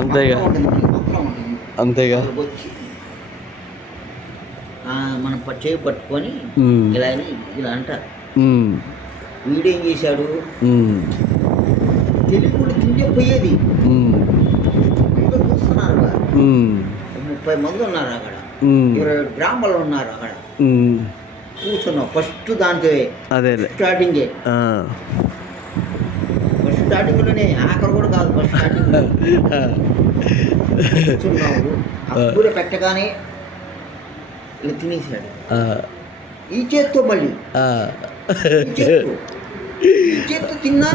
అంతేగా అంతేగా వచ్చి మనం చేయి పట్టుకొని ఇలా అని ఇలా అంటారు. వీడేం చేశాడు, తెలియకుండా తింటే పోయేది. వీళ్ళు చూస్తున్నారు, 30 మంది ఉన్నారు అక్కడ, 27 బ్రాహ్మణులు ఉన్నారు అక్కడ. కూర్చున్నాం ఫస్ట్ దాంతో అదే స్టార్టింగే, ఫస్ట్ స్టార్టింగ్లోనే, ఆఖరి కూడా కాదు, ఫస్ట్ స్టార్టింగ్ కూర్చున్నావు. కూర పెట్టగానే ఇలా తినేసాడు ఈ చేత్తో. మళ్ళీ ఈ చేత్తో తిన్నా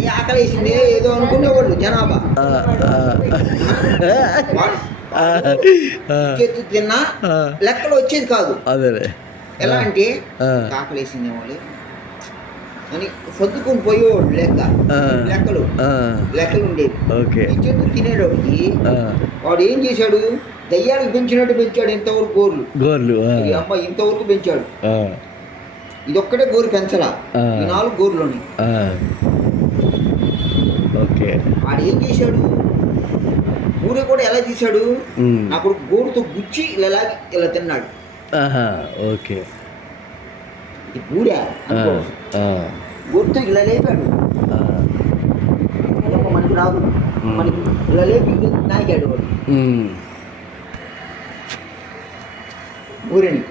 ఈ ఆకలి వేసింది ఏదో అనుకునేవాళ్ళు జనాభా. చేత్తు తిన్నా లెక్కలు వచ్చేది కాదు. ఎలా అంటే ఆకలి వేసింది వాళ్ళు అని సర్దుకొని పోయేవాడు. లెక్కలు ఉండేవి. ఈ చేత్తు తినేటోడికి వాడు ఏం చేశాడు, దయ్యానికి పెంచినట్టు పెంచాడు. ఇంతవరకు గోర్లు అమ్మ ఇంతవరకు పెంచాడు. ఇదొక్కటే గోరు పెంచలా, ఈ 4 గోర్లు ఉన్నాయి. వాడు ఏం చేశాడు, ఊరే కూడా ఎలా తీశాడు, అప్పుడు గోరుతో గుచ్చి ఇలా తిన్నాడు. ఇది ఊరా గోరుతో ఇలా లేపాడు. మనకి రాదు, మనకి ఇలా లేపి నాయకాడు వాడు ఊరిని.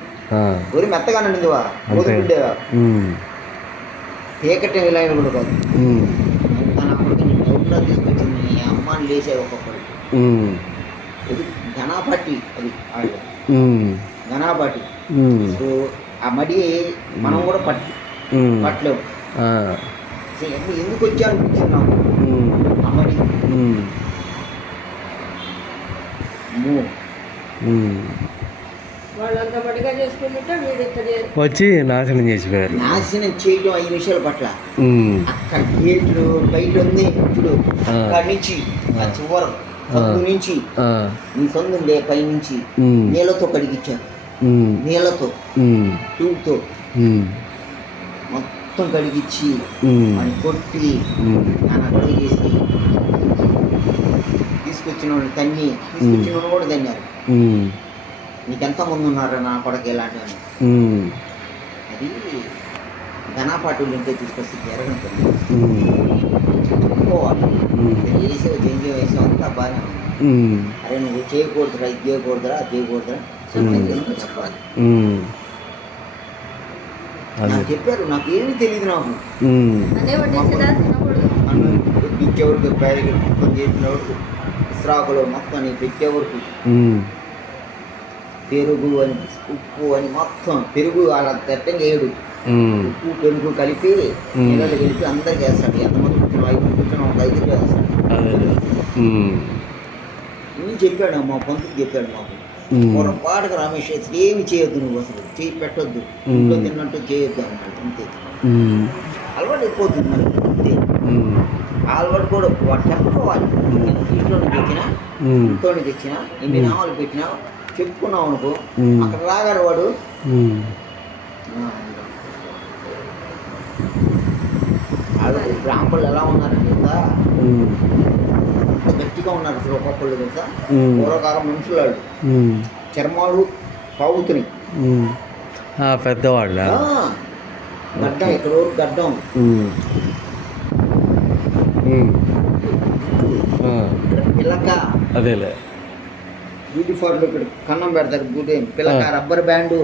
ఊరి మెత్తగా నిండివా ఊరుకుండేవా ఏకట్టం ఇలా కూడా కాదు. కానీ అప్పటికి నేను ఎవరిలో తీసుకొచ్చింది నీ అమ్మాని లేచావు ఒక్కొక్కరు. ఇది ఘనాపాటి, అది ఘనాపాటి. సో ఆ మడి మనం కూడా పట్టలేము. ఎందుకు వచ్చా అనిపించింది నాకు ఆ మడి. వచ్చి నాశనం చేసిపోయారు. నాశనం చేయడం 5 నిమిషాల పట్ల. అక్కడ గేట్లు బయట ఉంది. ఇప్పుడు అక్కడి నుంచి ఆ చివర సందు నుంచి ఈ సందు ఉండే పై నుంచి నీళ్ళతో కడిగించారు. నీళ్ళతో ట్యూబ్తో మొత్తం కడిగించి అని కొట్టి నాన్న చేసి తీసుకొచ్చిన వాళ్ళు తన్ని, తీసుకొచ్చిన వాళ్ళు కూడా తన్నారు. నీకెంత మంది ఉన్నారు నా కొడక ఇలాంటివని. అది ఘనాపాటులు ఇంటే తీసుకొస్తే జరగనుంటుంది. చెప్పుకోవాలి, వేసావు జంజం వేసావు అంతా బాగానే ఉంది. అరే నువ్వు చేయకూడదురా, ఇది చేయకూడదురా, అది చేయకూడదురా చెప్పాలి. నాకు చెప్పారు, నాకు ఏమీ తెలియదు. నాకు ఇచ్చేవరకు పేదకి మొత్తం చేసిన వరకు ఇస్రాకులు మొత్తం నీకు పెట్టేవరకు పెరుగు అని ఉప్పు అని మొత్తం పెరుగు అలా తెట్టంగా 7 ఉప్పు పెరుగు కలిపి నీళ్ళు కలిపి అందరికి వేస్తాడు. ఎంతమంది కూర్చొని 5 కూర్చొని ఒక 5 వేస్తాడు. ఇన్ని చెప్పాడు మా పంతులు చెప్పాడు మాకు. పొరపాటుగా రామేశ్వర ఏమి చేయొద్దు, నువ్వు అసలు చేయి పెట్టొద్దు, ఇంట్లో తిన్నట్టు చేయొద్దు అన్నాడు. అంతే అలవాటు అయిపోతుంది మరి. అంతే అలవాటు కూడా చెప్పుకోవాలి. ఇంట్లో తెచ్చినా ఇంట్లో తెచ్చినా ఎన్ని నామాలు పెట్టినా చెప్పుకున్నావు అనుకో, అక్కడ రాగాడు వాడు. బ్రాహ్మణులు ఎలా ఉన్నారండి తెలుసా, గట్టిగా ఉన్నారు అసలు ఒక్కొక్కళ్ళు తెలుసా. పూర్వకాలం మనుషులు వాళ్ళు చర్మాలు సాగుతున్నాయి. పెద్దవాళ్ళ గడ్డం ఇక్కడ గడ్డం పిల్లక అదేలే యూనిఫార్మ్ ఇక్కడ కన్నం పెడతారు. పిల్లక రబ్బర్ బ్యాండు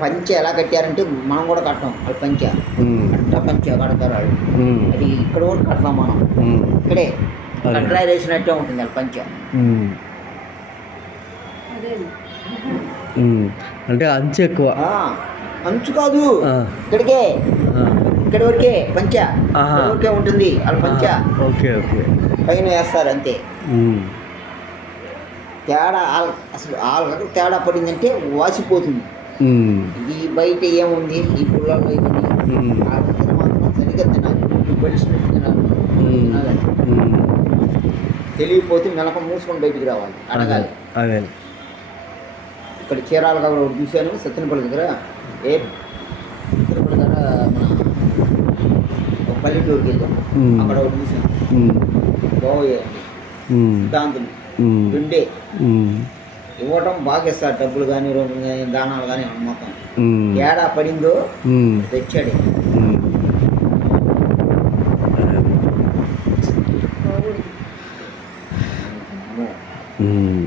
పంచె ఎలా కట్టారంటే మనం కూడా కట్టాం. అది పంచె అట్ట పంచె కడతారు వాళ్ళు. అది ఇక్కడ కూడా కడతాం మనం. ఇక్కడే కట్రాయి వేసినట్టే ఉంటుంది అది పంచె. అంటే అంచు ఎక్కువ, అంచు కాదు, ఇక్కడికే ఇక్కడ వరకే పంచ వరకే ఉంటుంది. వాళ్ళ పంచ పైన వేస్తారు అంతే. తేడా అసలు వాళ్ళకి తేడా పడిందంటే వాసిపోతుంది. ఈ బయట ఏముంది, ఈ పుల్లల్లో ఇవన్నీ మాత్రం సరిగ్గా తినాలి, బలిసినట్టు తినాలి. తెలియకపోతే మెలక మూసుకొని బయటికి రావాలి, అడగాలి. ఇక్కడ చీరాల కాబట్టి ఒకటి చూశాను సత్యనపల్లి దగ్గర. సత్యనపల్లి దగ్గర మన ఒక పల్లెటూరుకి వెళ్ళాం, అక్కడ ఒకటి చూశాను. పోవేయండి ఉమ్, సిద్ధాంతులు ఉమ్, రెండే ఉమ్, ఇవ్వటం బాగా ఇస్తారు డబ్బులు కానీ రూములు కానీ దానాలు కానీ మొత్తం ఉమ్, ఏడా పడిందో ఉమ్, తెచ్చాడు ఉమ్. అమ్మో. ఉమ్.